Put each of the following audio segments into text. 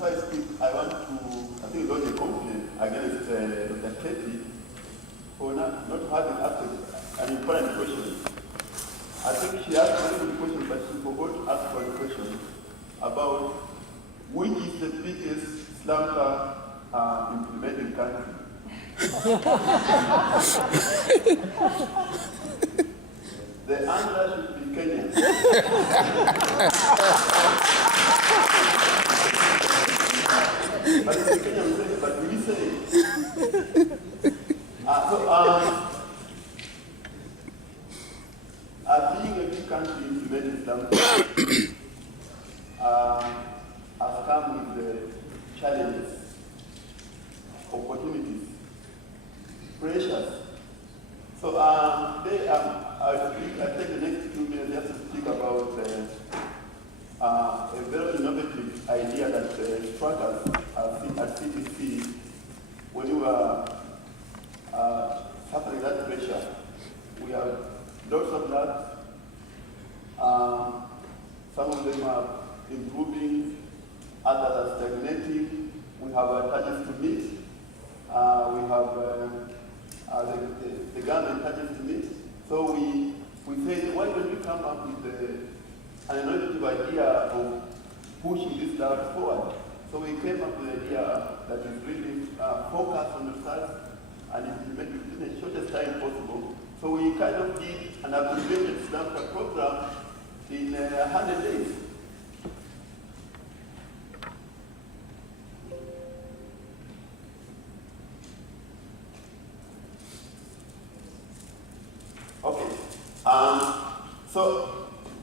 before I speak, I want to, I think, lodge a complaint against Dr. Ketty for not having asked an important question. I think she asked a very good question, but she forgot to ask one question about which is the biggest slumber implementing country. The answer should be Kenya. But it's Kenya, but we say. Being a big country implementing slumber has come with the challenges, opportunities, pressures. So today I'll take the next 2 minutes just to speak about a very innovative idea that struck us at CTC when we were suffering that pressure. We have lots of labs. Some of them are improving, others are stagnating. We have targets to meet. We have the government targets to meet. So we said, why don't we come up with an innovative idea of pushing this lab forward? So we came up with an idea that is really focused on research and implemented in the shortest time possible. So we kind of did an abbreviated SLAMCA program in 100 days. Okay. So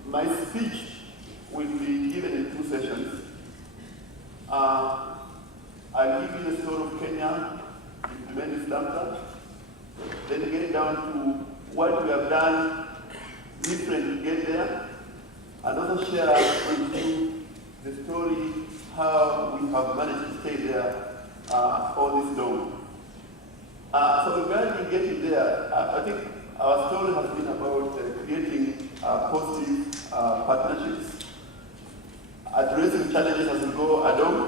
my speech will be given in 2 sessions. I'll give you the story of Kenya, implement SLAMCA, then get down to what we have done different to get there, and also share with you the story how we have managed to stay there all this long. So regarding getting there, I think our story has been about creating positive partnerships, addressing challenges as we go along,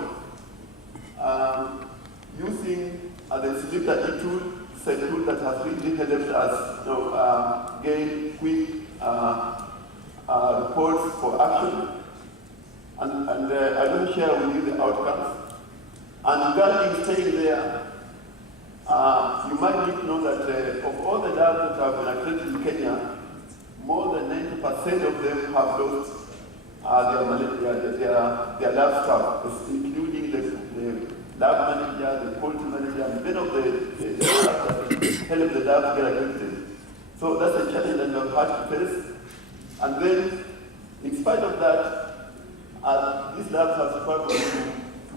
using the SLIPTA tool. It's a tool that has really helped us gain quick reports for action. And I will share with you the outcomes. And regarding staying there, you might need to know that of all the labs that have been accredited in Kenya, more than 90% of them have lost their lab staff, including the lab manager, the quality manager, and many of the staff that help the lab get accredited. So that's a challenge that we have had to face. And then, in spite of that, these labs have struggled to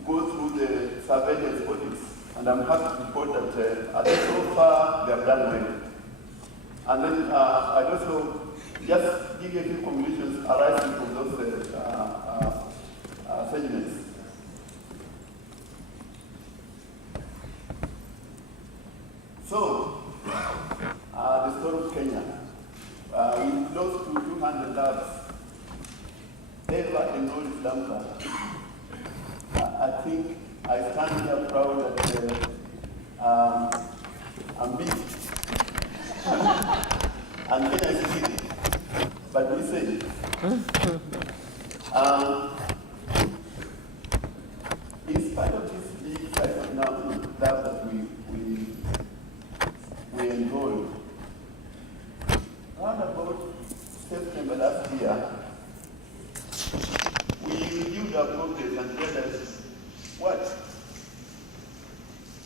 go through the surveillance audits. And I'm happy to report that so far they have done well. And then I'd also just give you a few conclusions arising from those segments. So, the story of Kenya. We close to 200 labs ever enrolled in SLAMCA. I think I stand here proud that I'm big. And Kenya is big. But we say, in spite of this big size of lab that we enrolled, around about September last year, we reviewed our progress and realized what?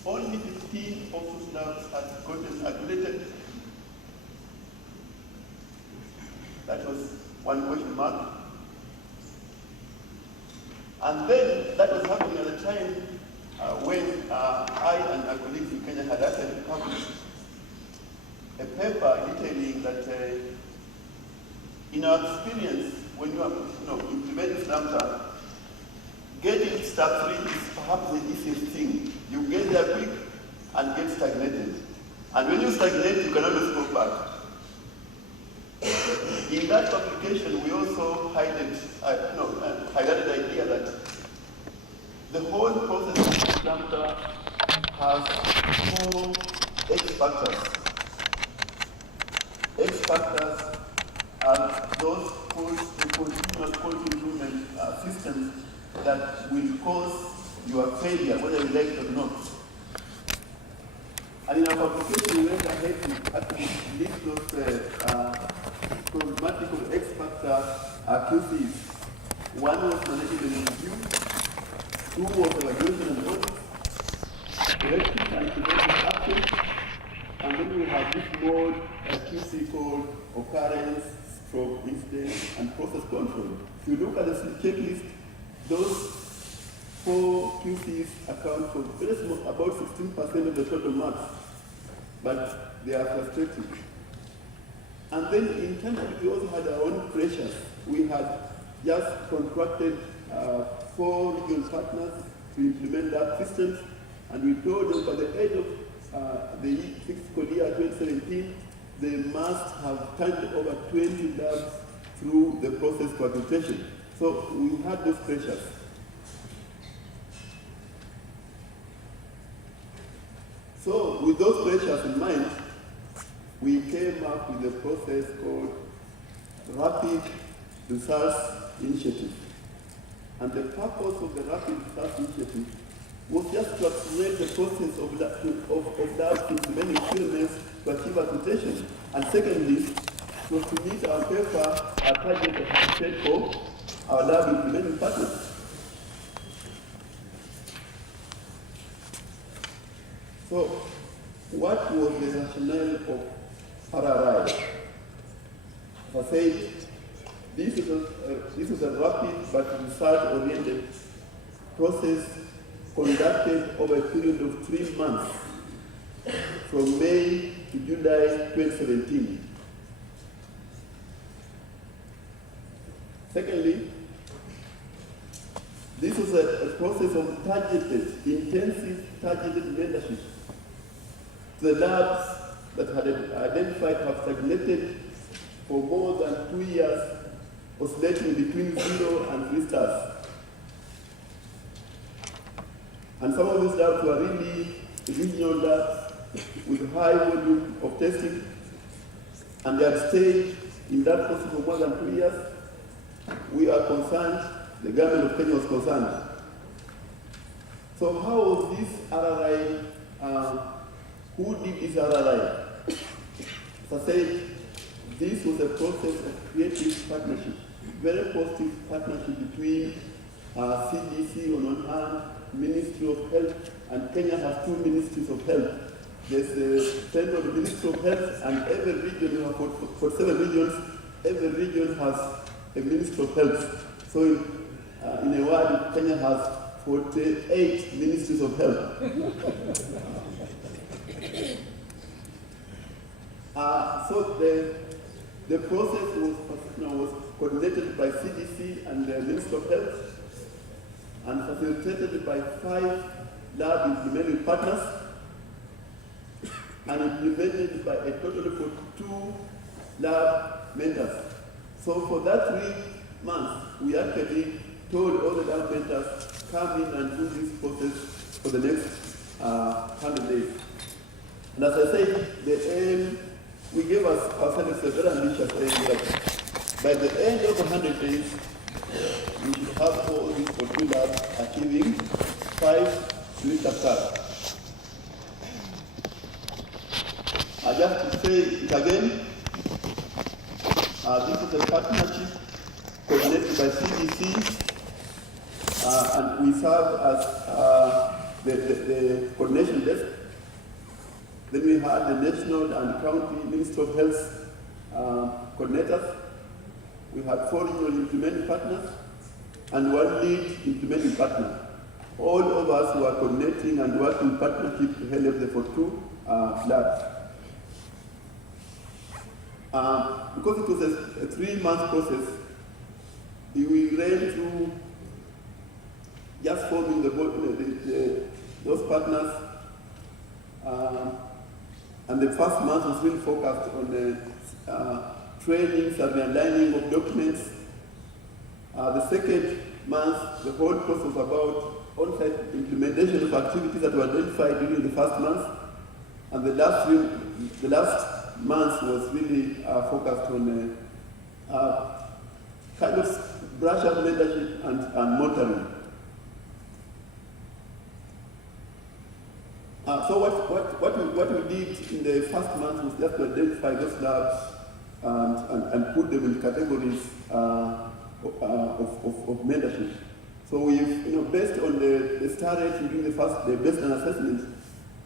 Only 15 of those labs had gotten accredited. That was one question mark. And then that was happening at the time when I and our colleagues in Kenya had actually published a paper detailing that in our experience, when you are implementing SLAMCA, getting step 3 is perhaps the easiest thing. You get there quick and get stagnated. And when you stagnate, you can always go back. In that publication, we also highlighted the idea that The whole process of Lambda has 4 X factors. X factors are those continuous quality improvement systems that will cause your failure, whether you like it or not. And in our application, we went ahead to actually list those problematic of X factor QCs. One was managing the review, 2 was evaluation and audit, corrective and preventive action, and then we have this mode QC called occurrence, stroke, incident, and process control. If you look at the checklist, those 4 QCs account for very small, about 16% of the total marks, but they are frustrating. And then internally, we also had our own pressures. We had just contracted 4 regional partners to implement that system, and we told them by the end of the fiscal year 2017, they must have turned over 20 labs through the process for accreditation. So we had those pressures. So with those pressures in mind, we came up with a process called Rapid Results Initiative. And the purpose of the Rapid Results Initiative was just to accelerate the process of labs implementing experiments to achieve accreditation. And secondly, was to meet our paper, our target that we set for our lab implementing partners. So, what was the rationale of RRI? As I said, this is a rapid but result-oriented process conducted over a period of 3 months, from May to July 2017. Secondly, this was a process of targeted, intensive targeted mentorship. The labs that had identified have stagnated for more than 2 years, oscillating between 0 and 3 stars. And some of these labs were really regional labs with high volume of testing, and they had stayed in that process for more than 2 years. We are concerned, the government of Kenya was concerned. So how was this RRI, who did this RRI? As I said, this was a process of creative partnership, very positive partnership between CDC on one hand, Ministry of Health, and Kenya has 2 ministries of health. There's the Central Ministry of Health, and every region, we have 47 regions, every region has a Ministry of Health. So in a word, Kenya has 48 ministries of health. So the process was coordinated by CDC and the Ministry of Health, and facilitated by 5 lab implementing partners, and implemented by a total of 42 lab mentors. So for that 3 months, we actually told all the lab mentors, come in and do this process for the next 100 days. And as I said, the aim, we gave ourselves a very ambitious aim that by the end of 100 days, we should have all these 42 labs achieving 5 Liter stars. Just to say it again, this is a partnership coordinated by CDC, and we serve as the coordination desk. Then we had the National and County Ministry of Health coordinators. We had 4 regional implementing partners and 1 lead implementing partner. All of us were coordinating and working in partnership to help the 42 labs. Because it was a 3-month process, we ran through just forming those partners, and the first month was really focused on the trainings and the aligning of documents. The second months, the whole process was about on-site implementation of activities that were identified during the first month, and the last month was really focused on kind of brush up mentorship and monitoring. So what we did in the first month was just to identify those labs and put them in categories of mentorship. So we've, based on the star rating during the baseline assessment,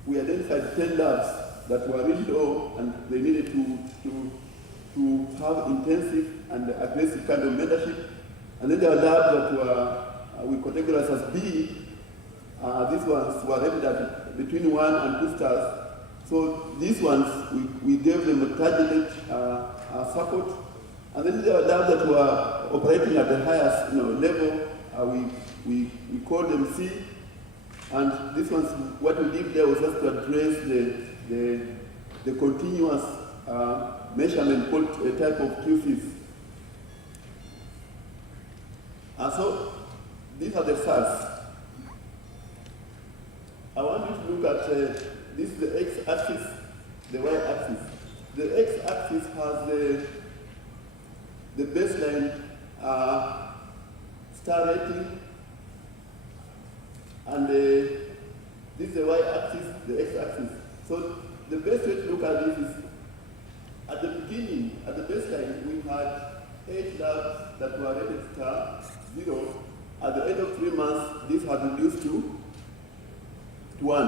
we identified 10 labs that were really low and they needed to have intensive and aggressive kind of mentorship. And then there are labs that were, we categorized as B. These ones were rated at between 1 and 2 stars. So these ones, we gave them a targeted support. And then there are labs that were operating at the highest level. We call them C. And this one's, what we did there was just to address the continuous measurement called a type of QCs. And so these are the stars. I want you to look at this is the x-axis, the y-axis. The x-axis has the baseline star rating, and this is the y-axis, the x-axis. So the best way to look at this is, at the beginning, at the baseline, we had 8 labs that were rated star 0. At the end of 3 months, this had reduced to 1.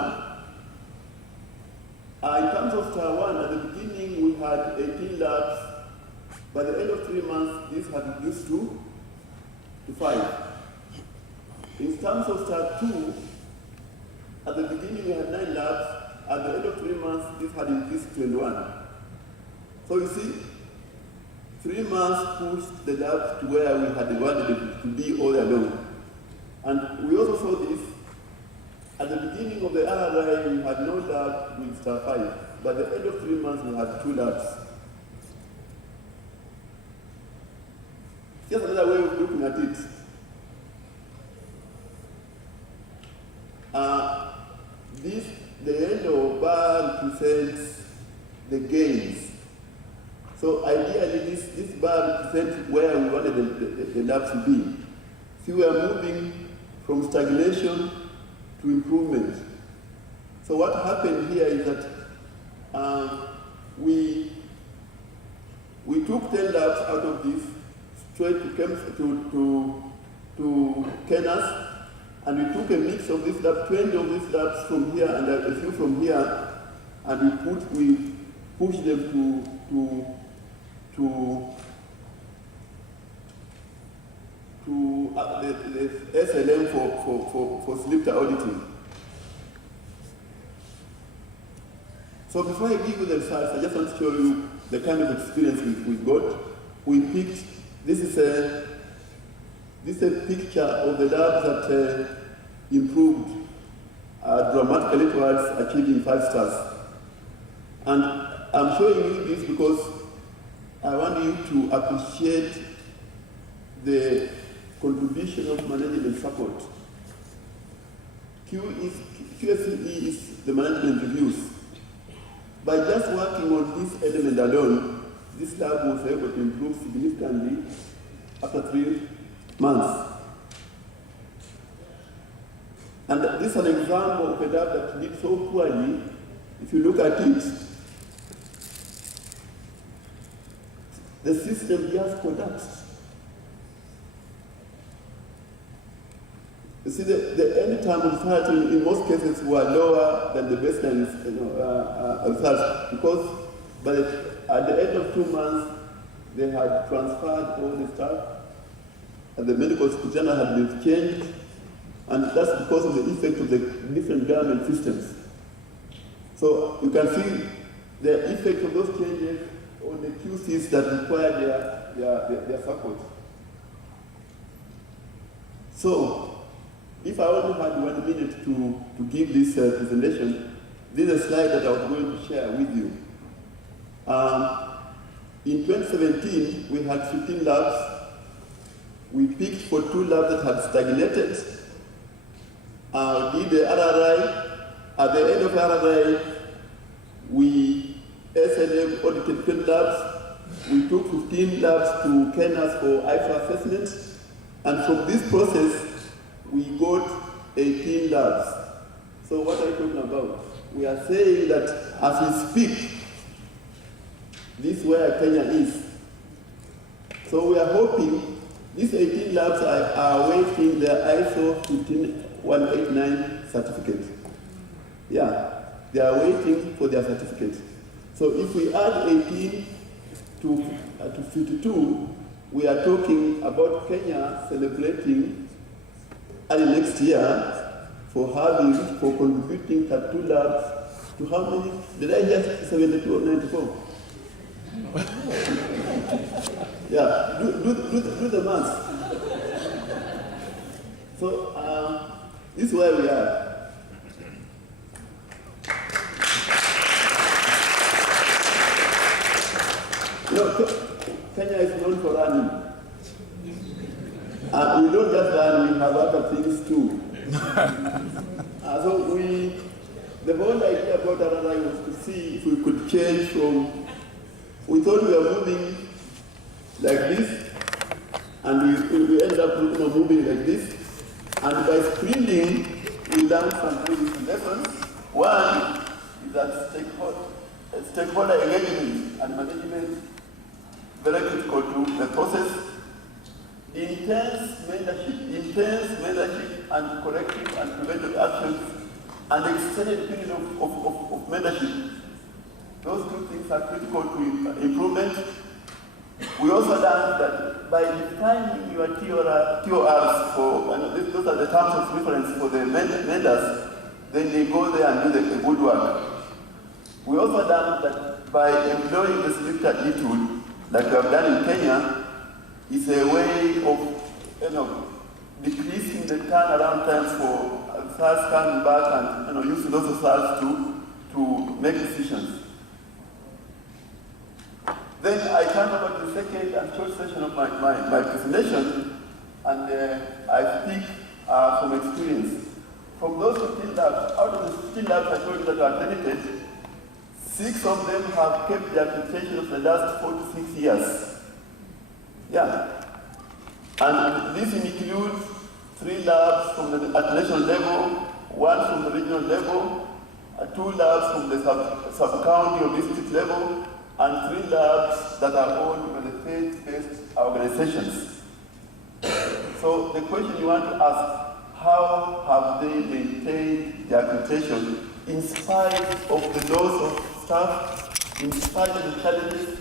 In terms of star 1, at the beginning we had 18 labs. By the end of 3 months, this had reduced to 5. In terms of star 2, at the beginning we had 9 labs. At the end of 3 months, this had increased to 21. So you see, 3 months pushed the labs to where we had wanted it to be all along. And we also saw this. At the beginning of the RRI, we had no lab with star 5. By the end of 3 months, we had 2 labs. Just another way of looking at it. The yellow bar represents the gains. So ideally, this bar represents where we wanted the labs to be. See, we are moving from stagnation to improvement. So what happened here is that we took 10 labs out of this straight to Kenas, and we took a mix of these labs, 20 of these labs from here and a few from here, and we pushed them to the SLM for SLIPTA auditing. So before I give you the results, I just want to show you the kind of experience we got. We picked, this is a picture of the labs that improved dramatically towards achieving 5 stars. And I'm showing you this because I want you to appreciate the contribution of management support. QSCE is the management reviews. By just working on this element alone, this lab was able to improve significantly after 3 months. And this is an example of a lab that did so poorly. If you look at it, the system just collapsed. You see, the end time results in most cases were lower than the baseline results, because at the end of 2 months, they had transferred all the staff, and the medical superintendent had been changed, and that's because of the effect of the different government systems. So you can see the effect of those changes on the QCs that require their support. So, if I only had 1 minute to give this presentation, this is a slide that I was going to share with you. In 2017, we had 15 labs. we picked for 2 labs that had stagnated, did the RRI. At the end of RRI, we SLM audited 10 labs. We took 15 labs to Kenya for IFA assessment. And from this process, we got 18 labs. So what are you talking about? We are saying that as we speak, this is where Kenya is. So we are hoping these 18 labs are awaiting their ISO 15189 certificate. Yeah, they are waiting for their certificate. So if we add 18 to 52, we are talking about Kenya celebrating early next year for contributing 32 labs to how many? Did I hear 72 or 94? Yeah, do the math. So this is where we are. You know, Kenya is known for running. And we don't just run, we have other things too. So the whole idea about RRI was to see if we could change from, we thought we were moving like this, and we ended up moving like this. And by sprinting, we learned some basic lessons. One is that stakeholder engagement and management, very critical to the process. Intense mentorship and corrective and preventive actions, and extended period of mentorship. Those 2 things are critical to improvement. We also learned that by defining your TORs for, and those are the terms of reference for the vendors, then they go there and do the good work. We also learned that by employing the Swift attitude, like we have done in Kenya, is a way of decreasing the turnaround times for SARS coming back and using those of SARS to make decisions. Then I turn over to the second and short session of my presentation, and I speak from experience. From those 15 labs, out of the 15 labs I told you that are accredited, 6 of them have kept the accreditation of the last 4 to 6 years. Yeah. And this includes 3 labs from at national level, 1 from the regional level, 2 labs from the sub-county or district level, and 3 labs that are owned by the faith-based organizations. So the question you want to ask, how have they maintained the accreditation in spite of the loss of staff, in spite of the challenges?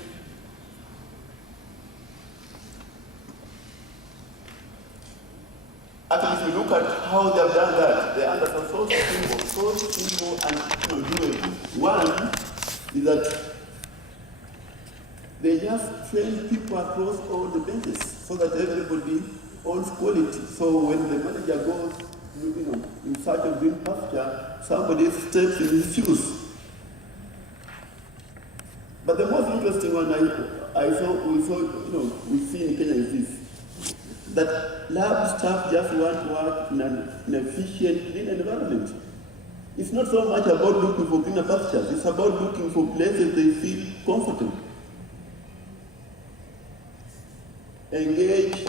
Actually, if you look at how they have done that, the answers are so simple and doable. One is that they just train people across all the benches so that everybody owns quality. So when the manager goes, in search of green pasture, somebody steps in his shoes. But the most interesting one we see in Kenya is this: that lab staff just want to work in an efficient, clean environment. It's not so much about looking for greener pastures, it's about looking for places they feel comfortable. Engage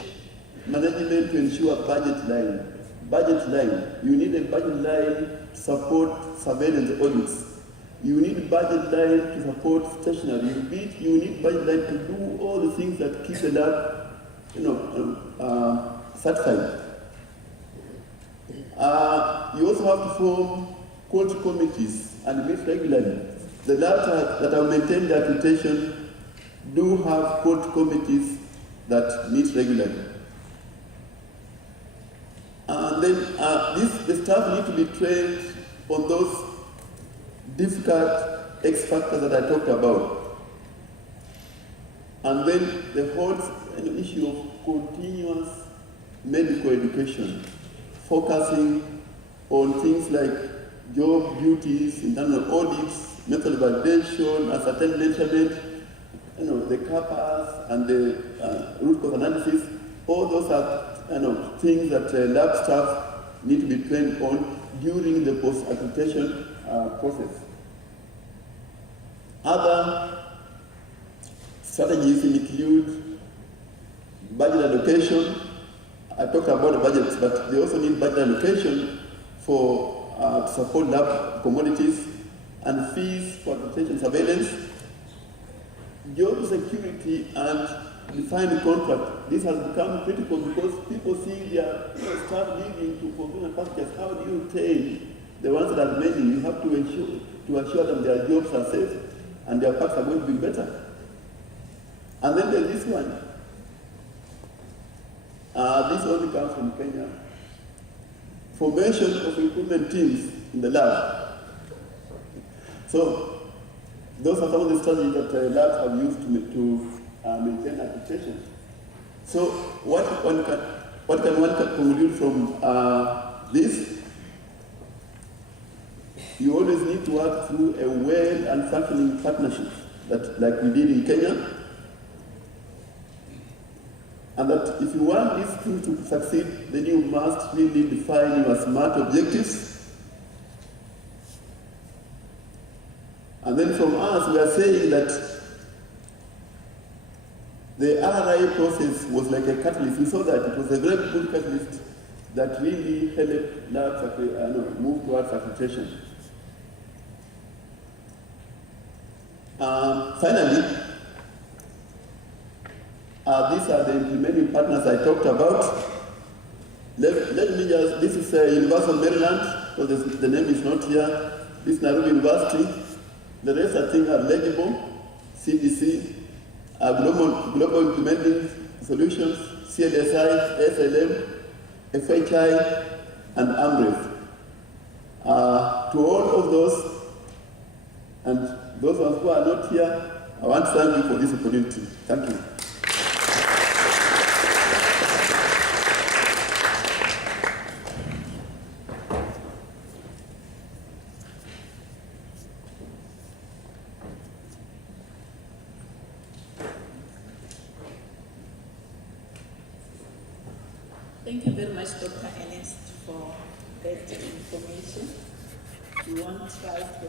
management to ensure budget line. Budget line. You need a budget line to support surveillance audits. You need budget line to support stationery. You need budget line to do all the things that keep the lab, certified. You also have to form quality committees and meet regularly. The labs that have maintained the accreditation do have quality committees that meet regularly. And then the staff need to be trained on those difficult X factors that I talked about. And then the whole issue of continuous medical education, focusing on things like job duties, internal audits, method validation, ascertained measurement, the CAPAs and the root cause analysis. all those are things that lab staff need to be trained on during the post-accreditation process. Other strategies include budget allocation. I talked about the budgets, but they also need budget allocation for to support lab commodities and fees for accreditation surveillance, job security and defined contract. This has become critical because people see their staff leaving to fulfill packages. How do you train the ones that are remaining? You have to assure them their jobs are safe and their packs are going to be better. And then there's this one. This only comes from Kenya. Formation of improvement teams in the lab. So those are some of the strategies that labs have used to maintain accreditation. So what can one conclude from this? You always need to work through a well and functioning partnership, that like we did in Kenya. And that if you want these things to succeed, then you must really define your SMART objectives. And then from us, we are saying that the RRI process was like a catalyst. We saw that it was a very good catalyst that really helped labs move towards accreditation. Finally, these are the implementing partners I talked about. Let me just, this is University of Maryland, so the name is not here. This is Nairobi University. The rest I think are legible. CDC, Global Implementing Solutions, CLSI, SLM, FHI, and AMREF. To all of those, and those ones who are not here, I want to thank you for this opportunity. Thank you. Thank you very much, Dr. Ernest, for that information. We won't try to